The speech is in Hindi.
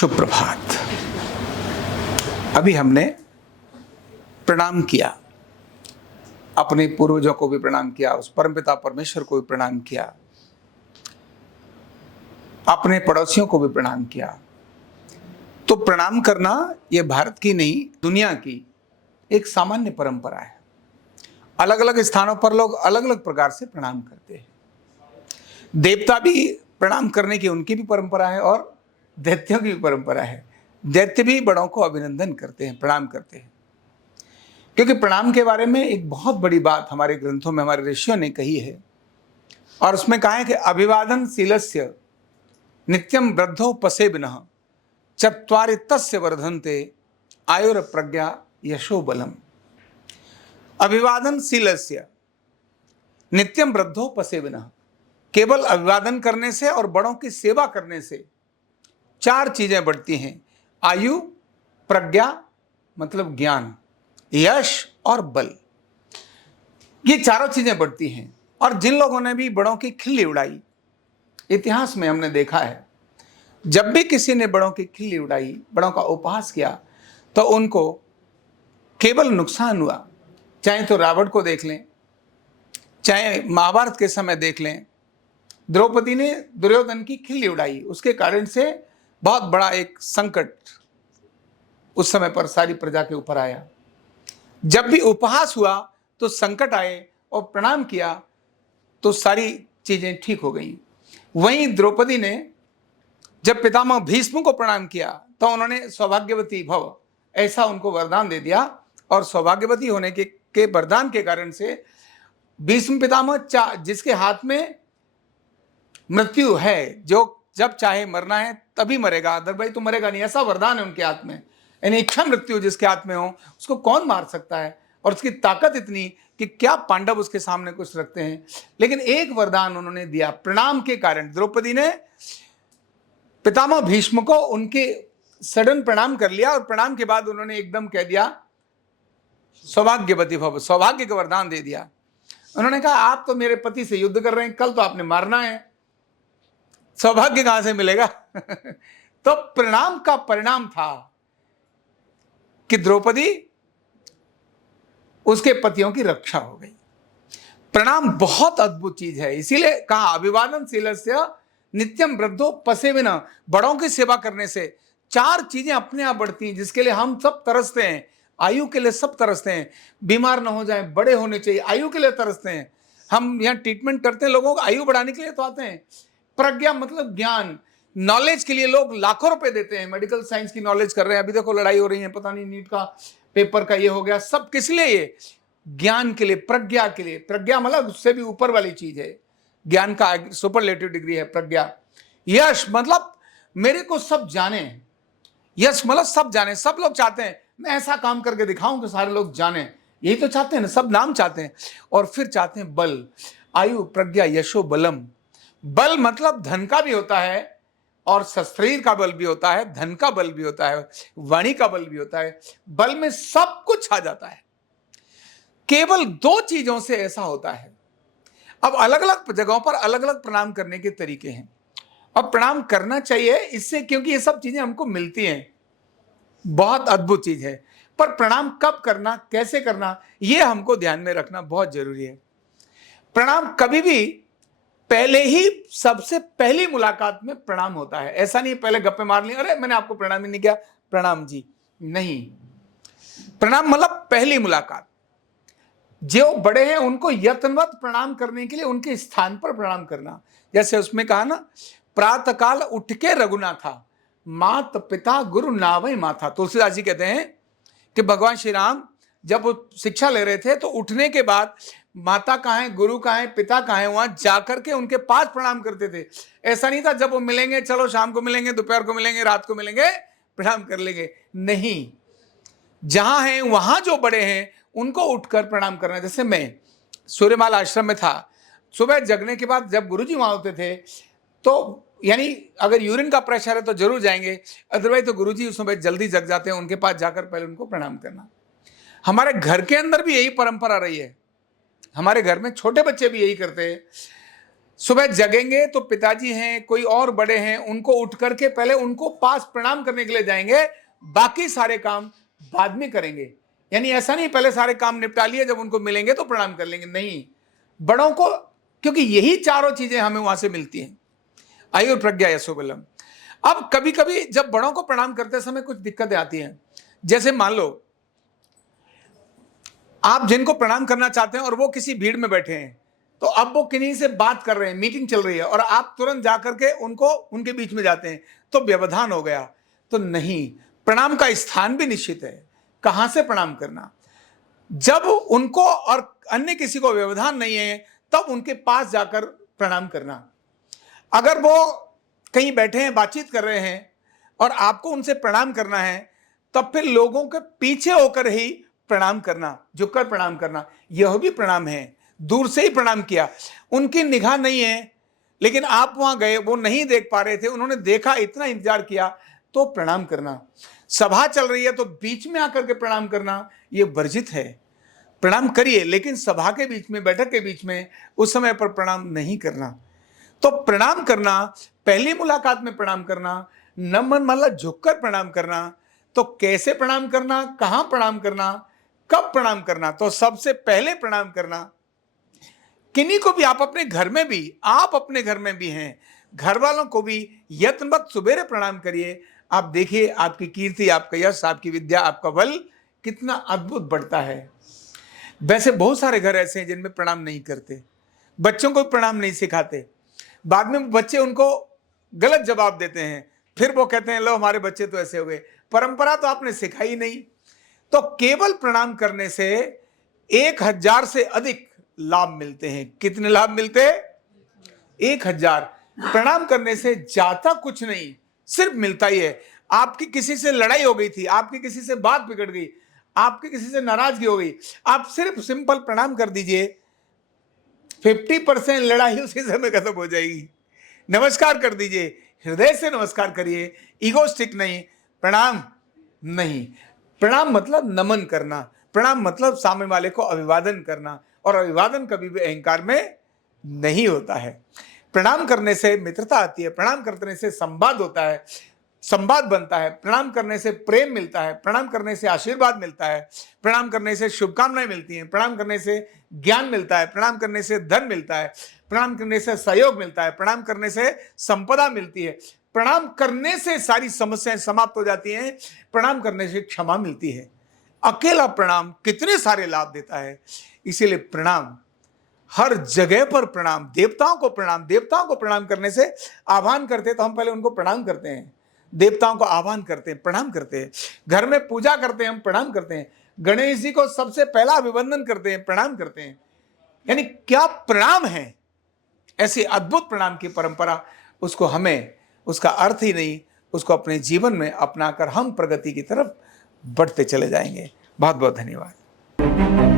सुप्रभात। अभी हमने प्रणाम किया, अपने पूर्वजों को भी प्रणाम किया, उस परमपिता परमेश्वर को भी प्रणाम किया, अपने पड़ोसियों को भी प्रणाम किया। तो प्रणाम करना यह भारत की नहीं, दुनिया की एक सामान्य परंपरा है। अलग अलग स्थानों पर लोग अलग अलग प्रकार से प्रणाम करते हैं। देवता भी प्रणाम करने की उनकी भी परंपरा है और दैत्यों की भी परंपरा है। दैत्य भी बड़ों को अभिनंदन करते हैं, प्रणाम करते हैं। क्योंकि प्रणाम के बारे में एक बहुत बड़ी बात हमारे ग्रंथों में हमारे ऋषियों ने कही है, और उसमें कहा है कि अभिवादन शीलस्य नित्यम वृद्धो पसेबिनः चत्वारि तस्य वर्धन्ते आयुर प्रज्ञा यशो बलम। अभिवादन शीलस्य नित्यम वृद्धो पसेबिनः, केवल अभिवादन करने से और बड़ों की सेवा करने से चार चीजें बढ़ती हैं। आयु, प्रज्ञा मतलब ज्ञान, यश और बल। ये चारों चीजें बढ़ती हैं। और जिन लोगों ने भी बड़ों की खिल्ली उड़ाई, इतिहास में हमने देखा है, जब भी किसी ने बड़ों की खिल्ली उड़ाई, बड़ों का उपहास किया, तो उनको केवल नुकसान हुआ। चाहे तो रावण को देख लें, चाहे महाभारत के समय देख लें, द्रौपदी ने दुर्योधन की खिल्ली उड़ाई, उसके कारण से बहुत बड़ा एक संकट उस समय पर सारी प्रजा के ऊपर आया। जब भी उपहास हुआ तो संकट आए, और प्रणाम किया तो सारी चीजें ठीक हो गई। वहीं द्रौपदी ने जब पितामह भीष्म को प्रणाम किया तो उन्होंने सौभाग्यवती भव ऐसा उनको वरदान दे दिया, और सौभाग्यवती होने के वरदान के कारण से भीष्म पितामह जिसके हाथ में मृत्यु है, जो जब चाहे मरना है तभी मरेगा, अदरवाइज तो मरेगा नहीं, ऐसा वरदान है उनके हाथ में। यानी इच्छा मृत्यु जिसके हाथ में हो उसको कौन मार सकता है, और उसकी ताकत इतनी कि क्या पांडव उसके सामने कुछ रखते हैं। लेकिन एक वरदान उन्होंने दिया प्रणाम के कारण। द्रौपदी ने पितामह भीष्म को उनके सडन प्रणाम कर लिया, और प्रणाम के बाद उन्होंने एकदम कह दिया सौभाग्यवती भव, सौभाग्य का वरदान दे दिया। उन्होंने कहा आप तो मेरे पति से युद्ध कर रहे हैं, कल तो आपने मारना है, सौभाग्य कहां से मिलेगा। तो प्रणाम का परिणाम था कि द्रौपदी उसके पतियों की रक्षा हो गई। प्रणाम बहुत अद्भुत चीज है, इसीलिए कहा अभिवादन शीलस्य नित्यम वृद्धो पसेबिनः। बड़ों की सेवा करने से चार चीजें अपने आप बढ़ती हैं, जिसके लिए हम सब तरसते हैं। आयु के लिए सब तरसते हैं, बीमार ना हो जाए, बड़े होने चाहिए, आयु के लिए तरसते हैं। हम यहाँ ट्रीटमेंट करते हैं, लोगों को आयु बढ़ाने के लिए तो आते हैं। प्रज्ञा मतलब ज्ञान, नॉलेज के लिए लोग लाखों रुपए देते हैं। मेडिकल साइंस की नॉलेज कर रहे हैं, अभी देखो लड़ाई हो रही है, पता नहीं नीट का पेपर का ये हो गया, सब किस लिए? ये ज्ञान के लिए, प्रज्ञा के लिए। प्रज्ञा मतलब उससे भी ऊपर वाली चीज है, ज्ञान का सुपरलेटिव डिग्री है प्रज्ञा। यश मतलब मेरे को सब जाने, यश मतलब सब जाने। सब लोग चाहते हैं मैं ऐसा काम करके दिखाऊं कि सारे लोग जाने, यही तो चाहते हैं ना, सब नाम चाहते हैं। और फिर चाहते हैं बल, आयु प्रज्ञा यशो बलम। बल मतलब धन का भी होता है, और शरीर का बल भी होता है, धन का बल भी होता है, वाणी का बल भी होता है। बल में सब कुछ आ जाता है। केवल दो चीजों से ऐसा होता है। अब अलग अलग जगहों पर अलग अलग प्रणाम करने के तरीके हैं। अब प्रणाम करना चाहिए इससे, क्योंकि ये सब चीजें हमको मिलती हैं, बहुत अद्भुत चीज है। पर प्रणाम कब करना, कैसे करना, यह हमको ध्यान में रखना बहुत जरूरी है। प्रणाम कभी भी पहले ही, सबसे पहली मुलाकात में प्रणाम होता है। ऐसा नहीं पहले गप्पे मार ली, अरे मैंने आपको प्रणाम ही नहीं किया, प्रणाम जी, नहीं। प्रणाम मतलब पहली मुलाकात। जो बड़े हैं उनको यत्नवत प्रणाम करने के लिए उनके स्थान पर प्रणाम करना। जैसे उसमें कहा ना, प्रातः काल उठ के रघुनाथा, मात पिता गुरु नावै माथा। तुलसीदास जी कहते हैं कि भगवान श्री राम जब वो शिक्षा ले रहे थे तो उठने के बाद माता कहाँ है, गुरु कहाँ है, पिता कहाँ है, वहां जाकर के उनके पास प्रणाम करते थे। ऐसा नहीं था जब वो मिलेंगे चलो शाम को मिलेंगे, दोपहर को मिलेंगे, रात को मिलेंगे, प्रणाम कर लेंगे, नहीं। जहां हैं वहां जो बड़े हैं उनको उठकर प्रणाम करना। जैसे मैं सूर्यमाल आश्रम में था, सुबह जगने के बाद जब गुरुजी वहां होते थे, तो यानी अगर यूरिन का प्रेशर है तो जरूर जाएंगे, अदरवाइज तो गुरुजी उस समय जल्दी जग जाते हैं, उनके पास जाकर पहले उनको प्रणाम करना। हमारे घर के अंदर भी यही परंपरा रही है। हमारे घर में छोटे बच्चे भी यही करते हैं। सुबह जगेंगे तो पिताजी हैं, कोई और बड़े हैं, उनको उठ करके पहले उनको पास प्रणाम करने के लिए जाएंगे, बाकी सारे काम बाद में करेंगे। यानी ऐसा नहीं पहले सारे काम निपटा लिए, जब उनको मिलेंगे तो प्रणाम कर लेंगे, नहीं। बड़ों को, क्योंकि यही चारों चीजें हमें वहां से मिलती हैं, आयु प्रज्ञा यशोबलम। अब कभी कभी जब बड़ों को प्रणाम करते समय कुछ दिक्कतें आती हैं, जैसे मान लो आप जिनको प्रणाम करना चाहते हैं और वो किसी भीड़ में बैठे हैं, तो अब वो किन्हीं से बात कर रहे हैं, मीटिंग चल रही है, और आप तुरंत जाकर के उनको उनके बीच में जाते हैं, तो व्यवधान हो गया। तो नहीं, प्रणाम का स्थान भी निश्चित है, कहां से प्रणाम करना। जब उनको और अन्य किसी को व्यवधान नहीं है, तब उनके पास जाकर प्रणाम करना। अगर वो कहीं बैठे हैं, बातचीत कर रहे हैं, और आपको उनसे प्रणाम करना है, तब फिर लोगों के पीछे होकर ही प्रणाम करना, झुककर प्रणाम करना, यह भी प्रणाम है। दूर से ही प्रणाम किया, उनकी निगाह नहीं है, लेकिन आप वहां गए, वो नहीं देख पा रहे थे, उन्होंने देखा, इतना इंतजार किया, तो प्रणाम करना। सभा चल रही है तो बीच में आकर के प्रणाम करना, यह वर्जित है। प्रणाम करिए, लेकिन सभा के बीच में, बैठक के बीच में, उस समय पर प्रणाम नहीं करना। तो प्रणाम करना, पहली मुलाकात में प्रणाम करना, नमन मतलब झुककर प्रणाम करना। तो कैसे प्रणाम करना, कहां प्रणाम करना, कब प्रणाम करना? तो सबसे पहले प्रणाम करना किन्हीं को भी, आप अपने घर में भी, आप अपने घर में भी हैं, घर वालों को भी यत्नवत सुबेरे प्रणाम करिए। आप देखिए आपकी कीर्ति, आपका यश, आपकी विद्या, आपका बल कितना अद्भुत बढ़ता है। वैसे बहुत सारे घर ऐसे हैं जिनमें प्रणाम नहीं करते, बच्चों को प्रणाम नहीं सिखाते, बाद में बच्चे उनको गलत जवाब देते हैं, फिर वो कहते हैं लो हमारे बच्चे तो ऐसे हो गए। परंपरा तो आपने सिखाई नहीं। तो केवल प्रणाम करने से 1000 से अधिक लाभ मिलते हैं। कितने लाभ मिलते हैं? 1000। प्रणाम करने से जाता कुछ नहीं, सिर्फ मिलता ही है। आपकी किसी से लड़ाई हो गई थी, आपकी किसी से बात बिगड़ गई, आपकी किसी से नाराजगी हो गई, आप सिर्फ सिंपल प्रणाम कर दीजिए, 50% लड़ाई उसी समय खत्म हो जाएगी। नमस्कार कर दीजिए, हृदय से नमस्कार करिए, ईगोस्टिक नहीं। प्रणाम नहीं, प्रणाम मतलब नमन करना, प्रणाम मतलब सामने वाले को अभिवादन करना, और अभिवादन कभी भी अहंकार में नहीं होता है। प्रणाम करने से मित्रता आती है, प्रणाम करने से संवाद होता है, संवाद बनता है, प्रणाम करने से प्रेम मिलता है, प्रणाम करने से आशीर्वाद मिलता है, प्रणाम करने से शुभकामनाएं मिलती हैं, प्रणाम करने से ज्ञान मिलता है, प्रणाम करने से धन मिलता है, प्रणाम करने से सहयोग मिलता है, प्रणाम करने से संपदा मिलती है, प्रणाम करने से सारी समस्याएं समाप्त हो जाती हैं, प्रणाम करने से क्षमा मिलती है। अकेला प्रणाम कितने सारे लाभ देता है। इसीलिए प्रणाम, हर जगह पर प्रणाम। देवताओं को प्रणाम, देवताओं को प्रणाम करने से आह्वान करते तो हम पहले उनको प्रणाम करते हैं, देवताओं को आह्वान करते हैं, प्रणाम करते हैं। घर में पूजा करते हैं, हम प्रणाम करते हैं। गणेश जी को सबसे पहला अभिवंदन करते हैं, प्रणाम करते हैं। यानी क्या प्रणाम है, ऐसी अद्भुत प्रणाम की परंपरा, उसको हमें, उसका अर्थ ही नहीं, उसको अपने जीवन में अपनाकर हम प्रगति की तरफ बढ़ते चले जाएंगे। बहुत बहुत धन्यवाद।